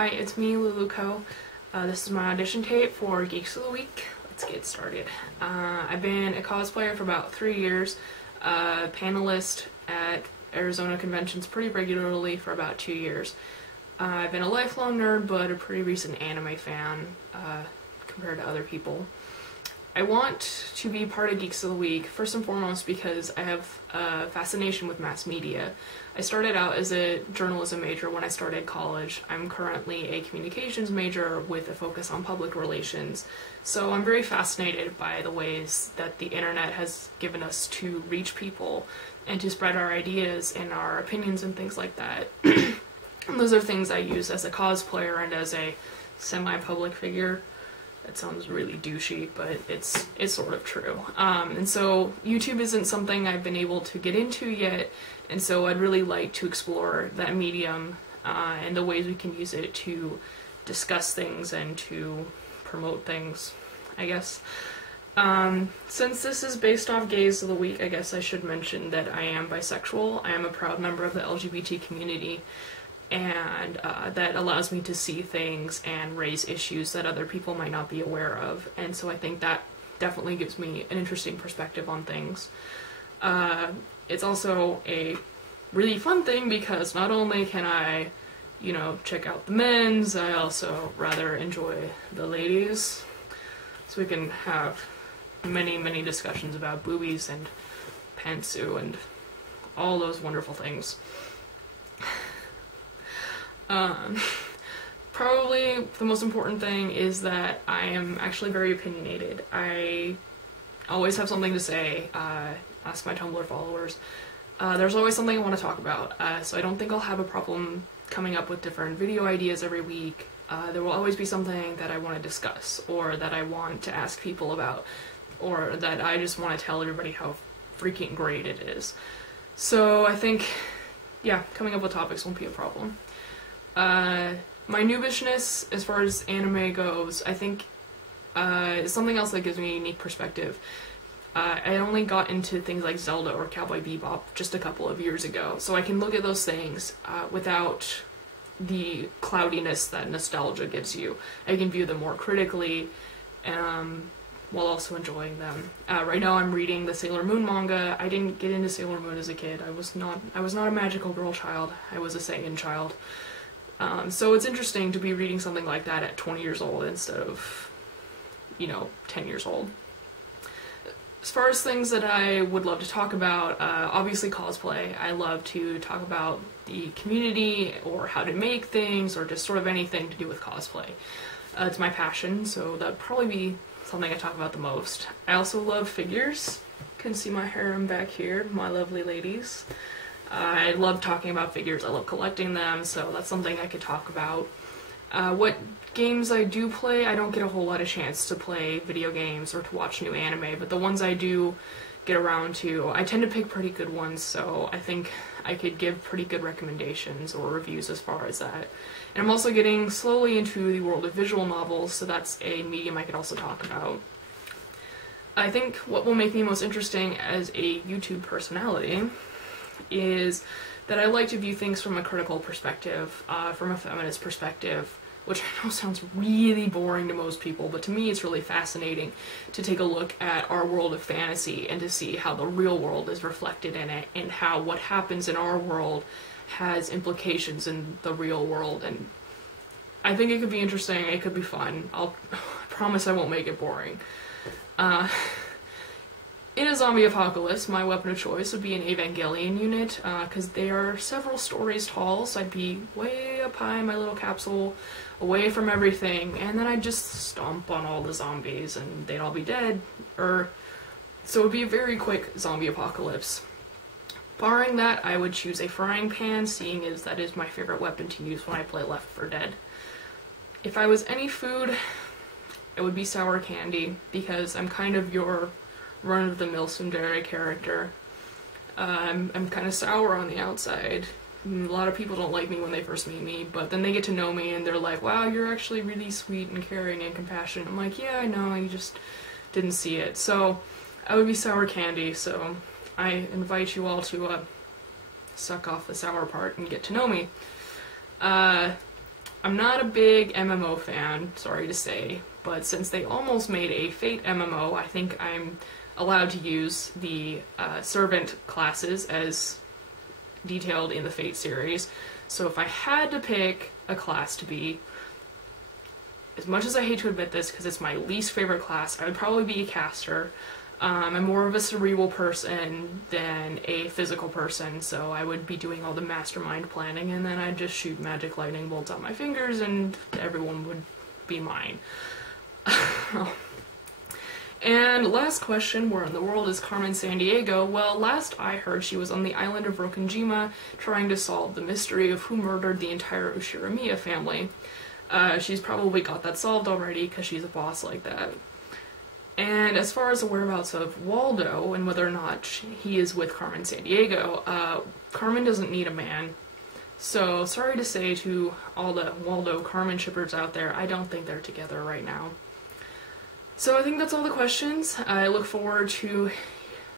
Hi, it's me, Luluko. This is my audition tape for Geeks of the Week. Let's get started. I've been a cosplayer for about 3 years, a panelist at Arizona conventions pretty regularly for about 2 years. I've been a lifelong nerd, but a pretty recent anime fan compared to other people. I want to be part of Geeks of the Week, first and foremost because I have a fascination with mass media. I started out as a journalism major when I started college. I'm currently a communications major with a focus on public relations. So I'm very fascinated by the ways that the internet has given us to reach people and to spread our ideas and our opinions and things like that. And those are things I use as a cosplayer and as a semi-public figure. That sounds really douchey, but it's sort of true. And so YouTube isn't something I've been able to get into yet, and so I'd really like to explore that medium and the ways we can use it to discuss things and to promote things, I guess. Since this is based off Gays of the Week, I guess I should mention that I am bisexual. I am a proud member of the LGBT community, and that allows me to see things and raise issues that other people might not be aware of, and so I think that definitely gives me an interesting perspective on things. It's also a really fun thing because not only can I, check out the men's, I also rather enjoy the ladies, so we can have many discussions about boobies and pantsu and all those wonderful things. Probably the most important thing is that I am actually very opinionated. I always have something to say. Ask my Tumblr followers. There's always something I want to talk about, so I don't think I'll have a problem coming up with different video ideas every week. There will always be something that I want to discuss, or that I want to ask people about, or that I just want to tell everybody how freaking great it is. So I think, yeah, coming up with topics won't be a problem. My noobishness, as far as anime goes, I think is something else that gives me a unique perspective. I only got into things like Zelda or Cowboy Bebop just a couple of years ago, so I can look at those things without the cloudiness that nostalgia gives you. I can view them more critically while also enjoying them. Right now I'm reading the Sailor Moon manga. I didn't get into Sailor Moon as a kid. I was not a magical girl child. I was a Saiyan child. So it's interesting to be reading something like that at 20 years old instead of, 10 years old. As far as things that I would love to talk about, obviously cosplay. I love to talk about the community or how to make things or just sort of anything to do with cosplay. It's my passion, so that'd probably be something I talk about the most. I also love figures. You can see my harem back here, my lovely ladies. I love talking about figures, I love collecting them, so that's something I could talk about. What games I do play, I don't get a whole lot of chance to play video games or to watch new anime, but the ones I do get around to, I tend to pick pretty good ones, so I think I could give pretty good recommendations or reviews as far as that. And I'm also getting slowly into the world of visual novels, so that's a medium I could also talk about. I think what will make me most interesting as a YouTube personality is that I like to view things from a critical perspective, from a feminist perspective, which I know sounds really boring to most people, but to me it's really fascinating to take a look at our world of fantasy and to see how the real world is reflected in it, and how what happens in our world has implications in the real world. And I think it could be interesting, it could be fun. I promise I won't make it boring. In a zombie apocalypse, my weapon of choice would be an Evangelion unit, because they are several stories tall, so I'd be way up high in my little capsule, away from everything, and then I'd just stomp on all the zombies, and they'd all be dead, so it would be a very quick zombie apocalypse. Barring that, I would choose a frying pan, seeing as that is my favorite weapon to use when I play Left 4 Dead. If I was any food, it would be sour candy, because I'm kind of your run-of-the-mill tsundere character. I'm kind of sour on the outside. A lot of people don't like me when they first meet me, but then they get to know me and they're like, wow, you're actually really sweet and caring and compassionate. I'm like, yeah, I know, you just didn't see it. So I would be sour candy, so I invite you all to suck off the sour part and get to know me. I'm not a big MMO fan, sorry to say, but since they almost made a Fate MMO, I think I'm allowed to use the servant classes as detailed in the Fate series. So if I had to pick a class to be, as much as I hate to admit this because it's my least favorite class, I would probably be a caster. I'm more of a cerebral person than a physical person, so I would be doing all the mastermind planning, and then I'd just shoot magic lightning bolts out my fingers and everyone would be mine. And last question, where in the world is Carmen Sandiego? Well, last I heard she was on the island of Rokonjima trying to solve the mystery of who murdered the entire Ushiramiya family. She's probably got that solved already because she's a boss like that. And as far as the whereabouts of Waldo and whether or not he is with Carmen Sandiego, Carmen doesn't need a man. So sorry to say to all the Waldo-Carmen shippers out there, I don't think they're together right now. So I think that's all the questions. I look forward to